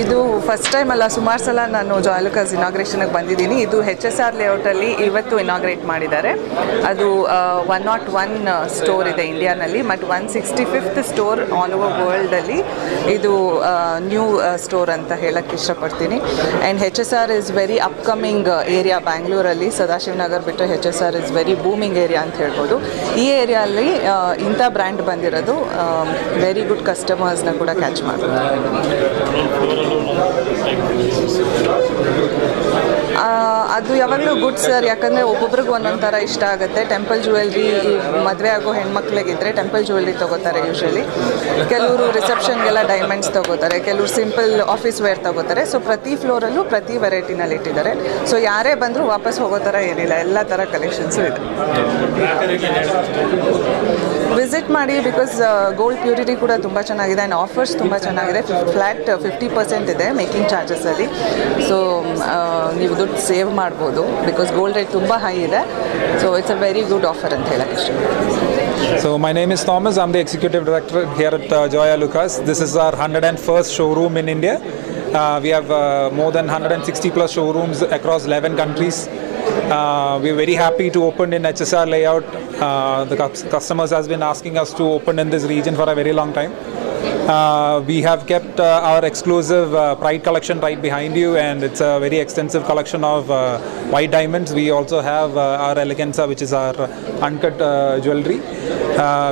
ಇದು first time ಅಲ್ಲ, ಸುಮಾರು ಸಲ ನಾನು ಜಾಯ್ಲುಕಾಸ್ ಇನಾಗ್ರೇಷನ್ಗೆ ಬಂದಿದ್ದೀನಿ. ಇದು HSR ಲೇಔಟಲ್ಲಿ ಇವತ್ತು ಇನಾಗ್ರೇಟ್ ಮಾಡಿದ್ದಾರೆ. ಅದು 101 ಸ್ಟೋರ್ ಇದೆ ಇಂಡಿಯಾನಲ್ಲಿ, ಮತ್ತು 165th ಸ್ಟೋರ್ ಆಲ್ ಓವರ್ ವರ್ಲ್ಡಲ್ಲಿ ಇದು ನ್ಯೂ ಸ್ಟೋರ್ ಅಂತ ಹೇಳಕ್ಕೆ ಇಷ್ಟಪಡ್ತೀನಿ. And HSR is very upcoming area ಬ್ಯಾಂಗ್ಳೂರಲ್ಲಿ. ಸದಾಶಿವನಗರ್ ಬಿಟ್ಟರೆ HSR is very booming area ಅಂತ ಹೇಳ್ಬೋದು. ಈ ಏರಿಯಲ್ಲಿ ಇಂಥ ಬ್ರ್ಯಾಂಡ್ ಬಂದಿರೋದು ವೆರಿ ಗುಡ್ ಕಸ್ಟಮರ್ಸ್ನ ಕೂಡ ಕ್ಯಾಚ್ ಮಾಡ್ಬೋದು. ಅದು ಯಾವಾಗಲೂ ಗುಡ್ ಸರ್, ಯಾಕಂದರೆ ಒಬ್ಬೊಬ್ರಿಗೆ ಒಂದೊಂದು ಥರ ಇಷ್ಟ ಆಗುತ್ತೆ. ಟೆಂಪಲ್ ಜ್ಯುವೆಲ್ರಿ ಮದುವೆ ಆಗೋ ಹೆಣ್ಮಕ್ಳಿಗಿದ್ರೆ ಟೆಂಪಲ್ ಜ್ಯುವೆಲ್ರಿ ತೊಗೋತಾರೆ ಯೂಶ್ವಲಿ. ಕೆಲವರು ರಿಸೆಪ್ಷನ್ಗೆಲ್ಲ ಡೈಮಂಡ್ಸ್ ತೊಗೋತಾರೆ, ಕೆಲವರು ಸಿಂಪಲ್ ಆಫೀಸ್ ವೇರ್ ತೊಗೋತಾರೆ. ಸೊ ಪ್ರತಿ ಫ್ಲೋರಲ್ಲೂ ಪ್ರತಿ ವೆರೈಟಿನಲ್ಲಿ ಇಟ್ಟಿದ್ದಾರೆ. ಸೊ ಯಾರೇ ಬಂದರೂ ವಾಪಸ್ ಹೋಗೋ ಥರ ಏನಿಲ್ಲ, ಎಲ್ಲ ಥರ ಕಲೆಕ್ಷನ್ಸು ಇದೆ. ವಿಸಿಟ್ ಮಾಡಿ, ಬಿಕಾಸ್ ಗೋಲ್ಡ್ ಪ್ಯೂರಿಟಿ ಕೂಡ ತುಂಬ ಚೆನ್ನಾಗಿದೆ ಆ್ಯಂಡ್ ಆಫರ್ಸ್ ತುಂಬ ಚೆನ್ನಾಗಿದೆ. ಫ್ಲ್ಯಾಟ್ 50% ಇದೆ ಮೇಕಿಂಗ್ ಚಾರ್ಜಸಲ್ಲಿ. ಸೊ ನೀವು ದುಡ್ಡು ಸೇವ್ ಮಾಡ್ಬೋದು, ಬಿಕಾಸ್ ಗೋಲ್ಡ್ ರೇಟ್ ತುಂಬ ಹೈ ಇದೆ. So it's a very good offer ಅಂತ ಹೇಳಕ್ಕೆ ಇಷ್ಟ. So my name is Thomas. I'm the Executive Director here at Joya Lucas. This is our 101st showroom in India. We have more than 160 plus showrooms across 11 countries. We're very happy to open in HSR layout. The customers has been asking us to open in this region for a very long time. We have kept our exclusive Pride collection right behind you, and it's a very extensive collection of white diamonds. We also have our Eleganza, which is our uncut jewelry.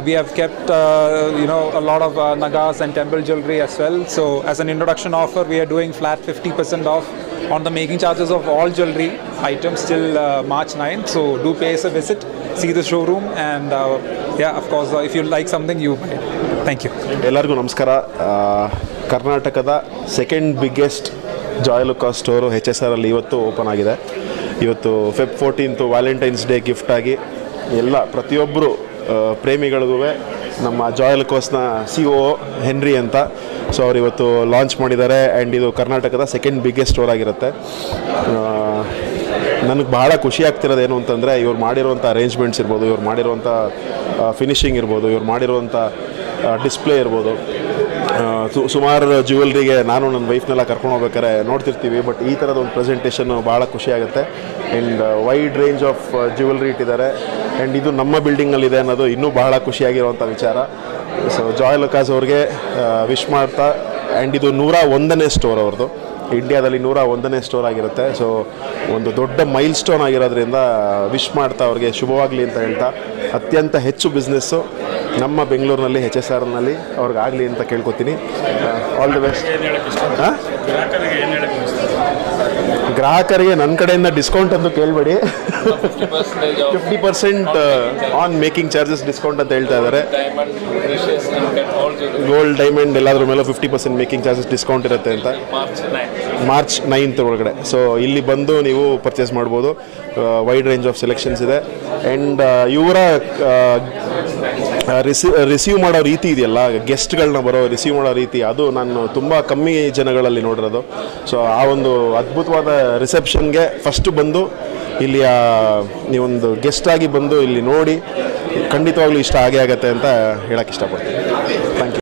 We have kept a lot of nagas and temple jewelry as well. So as an introduction offer, we are doing flat 50% off on the making charges of all jewelry items till March 9th. So do pay us a visit, see the showroom, and of course, if you like something, you buy it. Thank you. ಎಲ್ಲರಿಗೂ ನಮಸ್ಕಾರ. ಕರ್ನಾಟಕದ second biggest ಜಾಯ್ಲುಕಾಸ್ store HSR ಅಲ್ಲಿ ಇವತ್ತು open ಆಗಿದೆ. ಇವತ್ತು Feb 14th Valentine's day ಗಿಫ್ಟಾಗಿ ಎಲ್ಲ ಪ್ರತಿಯೊಬ್ಬರು ಪ್ರೇಮಿಗಳಿಗೂ ನಮ್ಮ ಜಾಯ್ಲುಕಾಸ್ನ CEO ಹೆನ್ರಿ ಅಂತ, ಸೊ ಅವ್ರು ಇವತ್ತು ಲಾಂಚ್ ಮಾಡಿದ್ದಾರೆ. ಆ್ಯಂಡ್ ಇದು ಕರ್ನಾಟಕದ ಸೆಕೆಂಡ್ ಬಿಗ್ಗೆಸ್ಟ್ ಸ್ಟೋರ್ ಆಗಿರುತ್ತೆ. ನನಗೆ ಭಾಳ ಖುಷಿ ಆಗ್ತಿರೋದು ಏನು ಅಂತಂದರೆ, ಇವ್ರು ಮಾಡಿರುವಂಥ ಅರೇಂಜ್ಮೆಂಟ್ಸ್ ಇರ್ಬೋದು, ಇವ್ರು ಮಾಡಿರುವಂಥ ಫಿನಿಶಿಂಗ್ ಇರ್ಬೋದು, ಇವ್ರು ಮಾಡಿರುವಂಥ ಡಿಸ್ಪ್ಲೇ ಇರ್ಬೋದು. ಸುಮಾರು ಜ್ಯುವೆಲ್ರಿಗೆ ನಾನು ನನ್ನ ವೈಫ್ನೆಲ್ಲ ಕರ್ಕೊಂಡು ಹೋಗ್ಬೇಕಾದ್ರೆ ನೋಡ್ತಿರ್ತೀವಿ, ಬಟ್ ಈ ಥರದ ಒಂದು ಪ್ರೆಸೆಂಟೇಷನ್ನು ಭಾಳ ಖುಷಿಯಾಗುತ್ತೆ. And wide range of jewellery ಇಟ್ಟಿದ್ದಾರೆ. ಆ್ಯಂಡ್ ಇದು ನಮ್ಮ ಬಿಲ್ಡಿಂಗಲ್ಲಿದೆ ಅನ್ನೋದು ಇನ್ನೂ ಬಹಳ ಖುಷಿಯಾಗಿರುವಂಥ ವಿಚಾರ. ಸೊ ಜಾಯ್ಲುಕಾಸ್ ಅವ್ರಿಗೆ ವಿಶ್ ಮಾಡ್ತಾ, ಆ್ಯಂಡ್ ಇದು 101ನೇ ಸ್ಟೋರ್ ಅವ್ರದ್ದು, ಇಂಡಿಯಾದಲ್ಲಿ 101ನೇ ಸ್ಟೋರ್ ಆಗಿರುತ್ತೆ. ಸೊ ಒಂದು ದೊಡ್ಡ ಮೈಲ್ ಸ್ಟೋನ್ ಆಗಿರೋದ್ರಿಂದ ವಿಶ್ ಮಾಡ್ತಾ ಅವ್ರಿಗೆ ಶುಭವಾಗಲಿ ಅಂತ ಹೇಳ್ತಾ, ಅತ್ಯಂತ ಹೆಚ್ಚು ಬಿಸ್ನೆಸ್ಸು ನಮ್ಮ ಬೆಂಗಳೂರಿನಲ್ಲಿ HSRನಲ್ಲಿ ಅವ್ರಿಗಾಗಲಿ ಅಂತ ಕೇಳ್ಕೊತೀನಿ. All the best. ಗ್ರಾಹಕರಿಗೆ ನನ್ನ ಕಡೆಯಿಂದ ಡಿಸ್ಕೌಂಟ್ ಅಂತ ಕೇಳಬೇಡಿ, 50% ಆನ್ ಮೇಕಿಂಗ್ ಚಾರ್ಜಸ್ ಡಿಸ್ಕೌಂಟ್ ಅಂತ ಹೇಳ್ತಾ ಇದ್ದಾರೆ. ಗೋಲ್ಡ್ ಡೈಮಂಡ್ ಎಲ್ಲಾದ್ರ ಮೇಲೆ 50% ಮೇಕಿಂಗ್ ಚಾರ್ಜಸ್ ಡಿಸ್ಕೌಂಟ್ ಇರುತ್ತೆ ಅಂತ. ಮಾರ್ಚ್ 9th ಒಳಗಡೆ. ಸೊ ಇಲ್ಲಿ ಬಂದು ನೀವು ಪರ್ಚೇಸ್ ಮಾಡ್ಬೋದು. ವೈಡ್ ರೇಂಜ್ ಆಫ್ ಸೆಲೆಕ್ಷನ್ಸ್ ಇದೆ. ಆ್ಯಂಡ್ ಇವರ ರಿಸೀವ್ ಮಾಡೋ ರೀತಿ ಇದೆಯಲ್ಲ, ಗೆಸ್ಟ್ಗಳನ್ನ ರಿಸೀವ್ ಮಾಡೋ ರೀತಿ, ಅದು ನಾನು ತುಂಬ ಕಮ್ಮಿ ಜನಗಳಲ್ಲಿ ನೋಡಿರೋದು. ಸೊ ಆ ಒಂದು ಅದ್ಭುತವಾದ ರಿಸೆಪ್ಷನ್ಗೆ ಫಸ್ಟ್ ಬಂದು ಇಲ್ಲಿಯ ನೀವೊಂದು ಗೆಸ್ಟ್ ಆಗಿ ಬಂದು ಇಲ್ಲಿ ನೋಡಿ ಖಂಡಿತವಾಗ್ಲೂ ಇಷ್ಟ ಆಗೇ ಆಗತ್ತೆ ಅಂತ ಹೇಳಕ್ಕೆ ಇಷ್ಟಪಡ್ತೀನಿ.